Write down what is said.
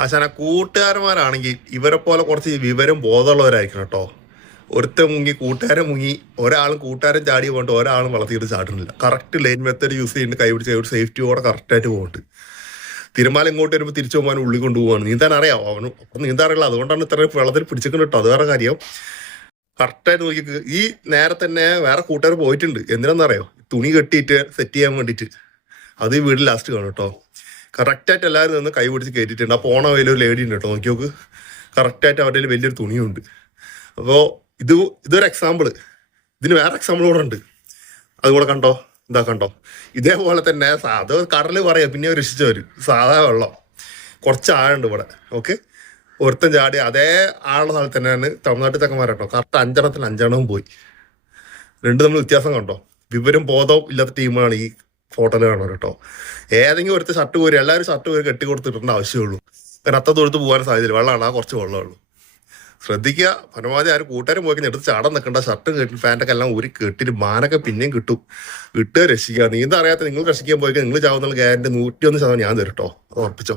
ആശാന കൂട്ടുകാരന്മാരാണെങ്കിൽ ഇവരെ പോലെ കുറച്ച് വിവരം ബോധമുള്ളവരായിരിക്കണം കേട്ടോ. ഒരുത്തൻ മുങ്ങി കൂട്ടുകാരൻ മുങ്ങി, ഒരാളും കൂട്ടുകാരൻ ചാടി പോയിട്ട് ഒരാളും വളർത്തിയിട്ട് ചാടുന്നില്ല. കറക്റ്റ് ലൈൻ മെത്തേഡ് യൂസ് ചെയ്യുന്നുണ്ട്, കൈപിടിച്ച് കൈപിടിച്ച് സേഫ്റ്റിയോടെ കറക്റ്റായിട്ട് പോകുന്നുണ്ട്. തിരുമാല ഇങ്ങോട്ട് വരുമ്പോൾ തിരിച്ചു പോകാൻ ഉള്ളി കൊണ്ടുപോകാണ്. നീന്താൻ അറിയാം അവന്, അപ്പം നീന്താൻ അറിയില്ല, അതുകൊണ്ടാണ് ഇത്രയും വെള്ളത്തിൽ പിടിച്ചിട്ടുണ്ട് കേട്ടോ. അത് വേറെ കാര്യം. കറക്റ്റായിട്ട് നോക്കി. ഈ നേരെ തന്നെ വേറെ കൂട്ടുകാർ പോയിട്ടുണ്ട്. എന്തിനാണെന്നറിയോ? തുണി കെട്ടിയിട്ട് സെറ്റ് ചെയ്യാൻ വേണ്ടിയിട്ട്. അത് ഈ വീട്ടിൽ ലാസ്റ്റ് കാണും കേട്ടോ. കറക്റ്റായിട്ട് എല്ലാവരും നിന്ന് കൈ പിടിച്ച് കയറ്റിയിട്ടുണ്ട്. ആ പോണ വലിയൊരു ലേഡി ഉണ്ട് കേട്ടോ, നോക്കി നോക്ക്. കറക്റ്റായിട്ട് അവരുടെ വലിയൊരു തുണിയുണ്ട്. അപ്പോൾ ഇതൊരു എക്സാമ്പിൾ. ഇതിന് വേറെ എക്സാമ്പിൾ കൂടെ ഉണ്ട്, അതുകൂടെ കണ്ടോ. ഇതാ കണ്ടോ, ഇതേപോലെ തന്നെ അത് കടല് പറയാം. പിന്നെ രക്ഷിച്ചവർ സാധാ വെള്ളം കുറച്ച് ആഴുണ്ട് ഇവിടെ. ഓക്കെ, ഒരുത്തൻ ചാടി അതേ ആളുള്ള സ്ഥലത്ത് തന്നെയാണ് തമിഴ്നാട്ടിൽ തെക്കന്മാരട്ടോ. കറക്റ്റ് 5 പോയി. രണ്ട് നമ്മൾ വ്യത്യാസം കണ്ടോ. വിവരം ബോധവും ഇല്ലാത്ത ടീമാണ് ഈ ഫോട്ടോയിൽ കാണുന്നത് കേട്ടോ. ഏതെങ്കിലും ഒരുത്ത ഷർട്ട് കോരി, എല്ലാവരും ഷർട്ട് കോരി കെട്ടി കൊടുത്തിട്ടുണ്ട് ആവശ്യമുള്ളൂ. കാരണം അത്ത തൊഴുത്ത് പോകാൻ സാധ്യതയില്ല. വെള്ളമാണ്, ആ കുറച്ച് വെള്ളമുള്ളൂ. ശ്രദ്ധിക്കുക. പരമാവധി ആരും കൂട്ടുകാരും പോയി എടുത്ത് ചാടാൻ നിൽക്കണ്ട. ഷർട്ടും കെട്ടി പാൻറ്റൊക്കെ എല്ലാം ഊരി കെട്ടിട്ട് മാനൊക്കെ പിന്നെയും കിട്ടും. കിട്ടുക രക്ഷിക്കുക. നീന്താ അറിയാത്ത നിങ്ങൾ രക്ഷിക്കാൻ പോയി നിങ്ങൾ ചാവുന്നുള്ള ഗ്യാരണ്ടി 101% ഞാൻ തരും കേട്ടോ. അത് ഉറപ്പിച്ചോ.